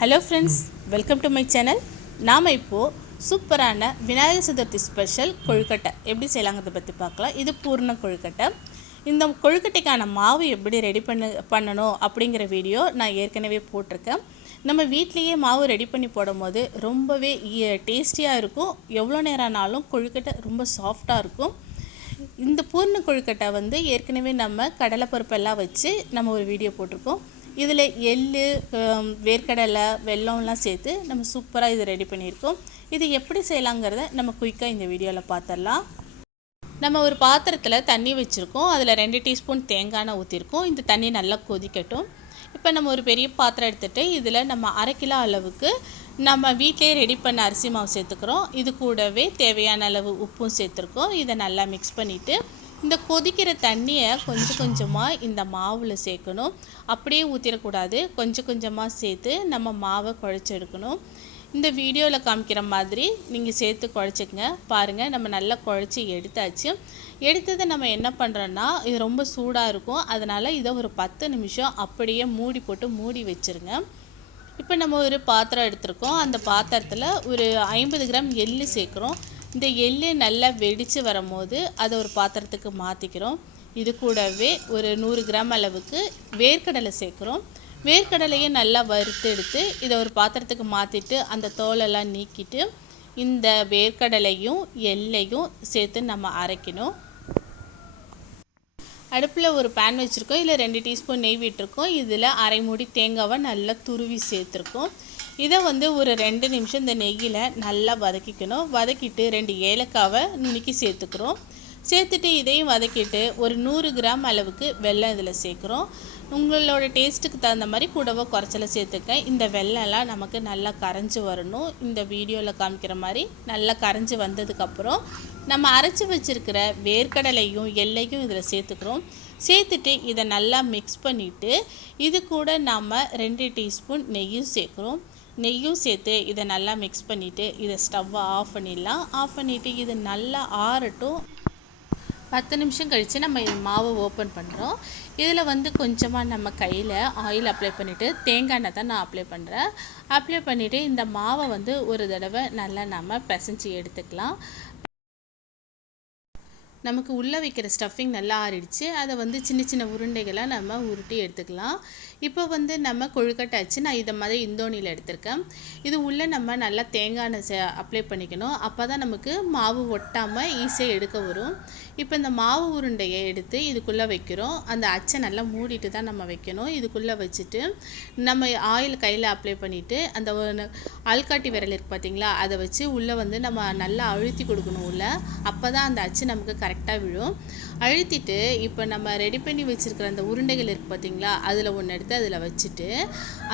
Hello friends, welcome to my channel. நாம் இப்போது சூப்பரான விநாயகர் சதுர்த்தி ஸ்பெஷல் கொழுக்கட்டை எப்படி செய்யலாங்கிறத பற்றி பார்க்கலாம். இது பூர்ண கொழுக்கட்டை. இந்த கொழுக்கட்டைக்கான மாவு எப்படி ரெடி பண்ணணும் அப்படிங்கிற வீடியோ நான் ஏற்கனவே போட்டிருக்கேன். நம்ம வீட்லேயே மாவு ரெடி பண்ணி போடும் போது ரொம்பவே டேஸ்டியாக இருக்கும். எவ்வளோ நேரம் ஆனாலும் கொழுக்கட்டை ரொம்ப சாஃப்டாக இருக்கும். இந்த பூர்ண கொழுக்கட்டை ஏற்கனவே நம்ம கடலைப்பருப்பெல்லாம் வச்சு நம்ம ஒரு வீடியோ போட்டிருக்கோம். இதில் எள்ளு, வேர்க்கடலை, வெல்லம்லாம் சேர்த்து நம்ம சூப்பராக இது ரெடி பண்ணியிருக்கோம். இது எப்படி செய்யலாங்கிறத நம்ம குயிக்காக இந்த வீடியோவில் பார்த்துடலாம். நம்ம ஒரு பாத்திரத்தில் தண்ணி வச்சுருக்கோம். அதில் 2 டீஸ்பூன் தேங்காய் எண்ணெய் ஊற்றிருக்கோம். இந்த தண்ணி நல்லா கொதிக்கட்டும். இப்போ நம்ம ஒரு பெரிய பாத்திரம் எடுத்துகிட்டு இதில் நம்ம 1/2 கிலோ அளவுக்கு நம்ம வீட்டிலே ரெடி பண்ண அரிசி மாவு சேர்த்துக்கிறோம். இது கூடவே தேவையான அளவு உப்பும் சேர்த்துருக்கோம். இதை நல்லா மிக்ஸ் பண்ணிவிட்டு இந்த கொதிக்கிற தண்ணியை கொஞ்சம் கொஞ்சமாக இந்த மாவில் சேர்க்கணும். அப்படியே ஊற்றிடக்கூடாது. கொஞ்சம் கொஞ்சமாக சேர்த்து நம்ம மாவை குழச்சி எடுக்கணும். இந்த வீடியோவில் காமிக்கிற மாதிரி நீங்கள் சேர்த்து குழச்சிக்கங்க. பாருங்கள், நம்ம நல்லா குழச்சி எடுத்தாச்சு. எடுத்ததை நம்ம என்ன பண்ணுறோன்னா, இது ரொம்ப சூடாக இருக்கும். அதனால் இதை ஒரு 10 நிமிஷம் அப்படியே மூடி போட்டு மூடி வச்சுருங்க. இப்போ நம்ம ஒரு பாத்திரம் எடுத்துருக்கோம். அந்த பாத்திரத்தில் ஒரு 50 கிராம் எள்ளு சேர்க்குறோம். இந்த எள்ளு நல்லா வெடித்து வரும்போது அதை ஒரு பாத்திரத்துக்கு மாற்றிக்கிறோம். இது கூடவே ஒரு 100 கிராம் அளவுக்கு வேர்க்கடலை சேர்க்குறோம். வேர்க்கடலையை நல்லா வறுத்து எடுத்து இதை ஒரு பாத்திரத்துக்கு மாற்றிட்டு அந்த தோலெல்லாம் நீக்கிட்டு இந்த வேர்க்கடலையும் எள்ளையும் சேர்த்து நம்ம அரைக்கணும். அடுப்பில் ஒரு பேன் வச்சுருக்கோம். இதில் 2 டீஸ்பூன் நெய் விட்டுருக்கோம். இதில் அரை மூடி தேங்காவை நல்லா துருவி சேர்த்துருக்கோம். இதை ஒரு 2 நிமிஷம் இந்த நெய்யில் நல்லா வதக்கிக்கணும். வதக்கிட்டு 2 ஏலக்காவை நுணுக்கி சேர்த்துக்கிறோம். சேர்த்துட்டு இதையும் வதக்கிட்டு ஒரு 100 கிராம் அளவுக்கு வெல்லம் இதில் சேர்க்குறோம். உங்களோட டேஸ்ட்டுக்கு தகுந்த மாதிரி கூடவோ குறைச்சல சேர்த்துக்க. இந்த வெல்லம்லாம் நமக்கு நல்லா கரைஞ்சி வரணும். இந்த வீடியோவில் காமிக்கிற மாதிரி நல்லா கரைஞ்சி வந்ததுக்கப்புறம் நம்ம அரைச்சி வச்சுருக்கிற வேர்க்கடலையும் எள்ளையும் இதில் சேர்த்துக்கிறோம். சேர்த்துட்டு இதை நல்லா மிக்ஸ் பண்ணிவிட்டு இது கூட நாம் 2 டீஸ்பூன் நெய்யும் சேர்க்குறோம். நெய்யும் சேர்த்து இதை நல்லா மிக்ஸ் பண்ணிவிட்டு இதை ஸ்டவ்வை ஆஃப் பண்ணிடலாம். ஆஃப் பண்ணிவிட்டு இது நல்லா ஆறட்டும். 10 நிமிஷம் கழித்து நம்ம மாவை ஓப்பன் பண்ணுறோம். இதில் கொஞ்சமாக நம்ம கையில் ஆயில் அப்ளை பண்ணிவிட்டு தேங்காய் எண்ணெய் தான் நான் அப்ளை பண்ணுறேன். அப்ளை பண்ணிவிட்டு இந்த மாவை ஒரு தடவை நல்லா நம்ம பிசைஞ்சு எடுத்துக்கலாம். நமக்கு உள்ளே வைக்கிற ஸ்டஃபிங் நல்லா ஆறிடுச்சு. அதை சின்ன சின்ன உருண்டைகளாக நம்ம உருட்டி எடுத்துக்கலாம். இப்போ நம்ம கொழுக்கட்டை ஆச்சு. நான் இதை மாதிரி இந்தோணியில் எடுத்திருக்கேன். இது உள்ளே நம்ம நல்லா தேங்காய் எண்ணெய் அப்ளை பண்ணிக்கணும். அப்போ தான் நமக்கு மாவு ஒட்டாமல் ஈஸியாக எடுக்க வரும். இப்போ இந்த மாவு உருண்டையை எடுத்து இதுக்குள்ளே வைக்கிறோம். அந்த அச்சை நல்லா மூடிட்டு தான் நம்ம வைக்கணும். இதுக்குள்ளே வச்சுட்டு நம்ம ஆயில் கையில் அப்ளை பண்ணிவிட்டு அந்த ஆள்காட்டி விரல் இருக்குது பார்த்திங்களா, அதை வச்சு உள்ளே நம்ம நல்லா அழுத்தி கொடுக்கணும் உள்ளே. அப்போ தான் அந்த அச்சு நமக்கு கரெக்டாக விழும். அழுத்திட்டு இப்போ நம்ம ரெடி பண்ணி வச்சுருக்கிற அந்த உருண்டைகள் இருக்குது பார்த்திங்களா, அதில் ஒன்று எடுத்து அதில் வச்சுட்டு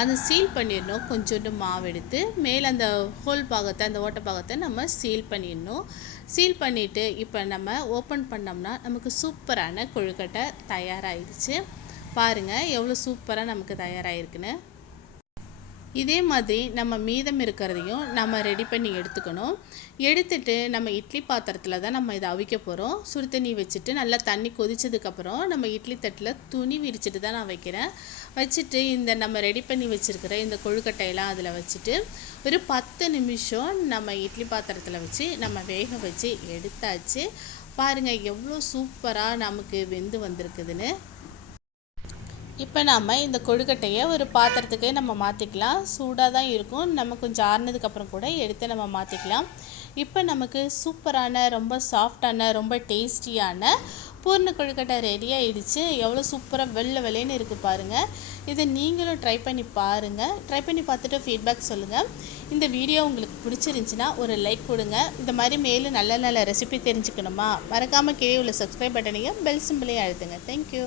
அதை சீல் பண்ணிடணும். கொஞ்சோண்டு மாவு எடுத்து மேலே அந்த ஹோல் பாகத்தை, அந்த ஓட்டை பாகத்தை நம்ம சீல் பண்ணிடணும். சீல் பண்ணிவிட்டு இப்போ நம்ம ஓப்பன் பண்ணோம்னா நமக்கு சூப்பரான கொழுக்கட்டை தயாராகிடுச்சு. பாருங்கள் எவ்வளோ சூப்பராக நமக்கு தயாராகிருக்குன்னு. இதே மாதிரி நம்ம மீதம் இருக்கிறதையும் நம்ம ரெடி பண்ணி எடுத்துக்கணும். எடுத்துட்டு நம்ம இட்லி பாத்திரத்தில் தான் நம்ம இதை அவிக்க போகிறோம். சுடு தண்ணி வச்சுட்டு நல்லா தண்ணி கொதிச்சதுக்கப்புறம் நம்ம இட்லி தட்டில் துணி விரிச்சிட்டு தான் நான் வைக்கிறேன். வச்சுட்டு இந்த நம்ம ரெடி பண்ணி வச்சுருக்கிற இந்த கொழுக்கட்டையெல்லாம் அதில் வச்சுட்டு ஒரு 10 நிமிஷம் நம்ம இட்லி பாத்திரத்தில் வச்சு நம்ம வேக வச்சு எடுத்தாச்சு. பாருங்கள் எவ்வளோ சூப்பராக நமக்கு வெந்து வந்திருக்குதுன்னு. இப்போ நம்ம இந்த கொழுக்கட்டையை ஒரு பாத்திரத்துக்கு நம்ம மாற்றிக்கலாம். சூடாக தான் இருக்கும். நம்ம கொஞ்சம் ஆறுனதுக்கப்புறம் கூட எடுத்து நம்ம மாற்றிக்கலாம். இப்போ நமக்கு சூப்பரான, ரொம்ப சாஃப்டான, ரொம்ப டேஸ்டியான பூர்ண கொழுக்கட்டை ரெடி ஆகிடுச்சு. எவ்வளோ சூப்பராக வெள்ளை வெள்ளைன்னு இருக்குது பாருங்கள். இதை நீங்களும் ட்ரை பண்ணி பாருங்கள். ட்ரை பண்ணி பார்த்துட்டு ஃபீட்பேக் சொல்லுங்கள். இந்த வீடியோ உங்களுக்கு பிடிச்சிருந்துச்சின்னா ஒரு லைக் கொடுங்க. இந்த மாதிரி மேலும் நல்ல நல்ல ரெசிபி தெரிஞ்சுக்கணுமா, மறக்காமல் கீழே உள்ள சப்ஸ்கிரைப் பட்டனையும் பெல் சிம்பிளையும் அழுத்துங்க. தேங்க்யூ.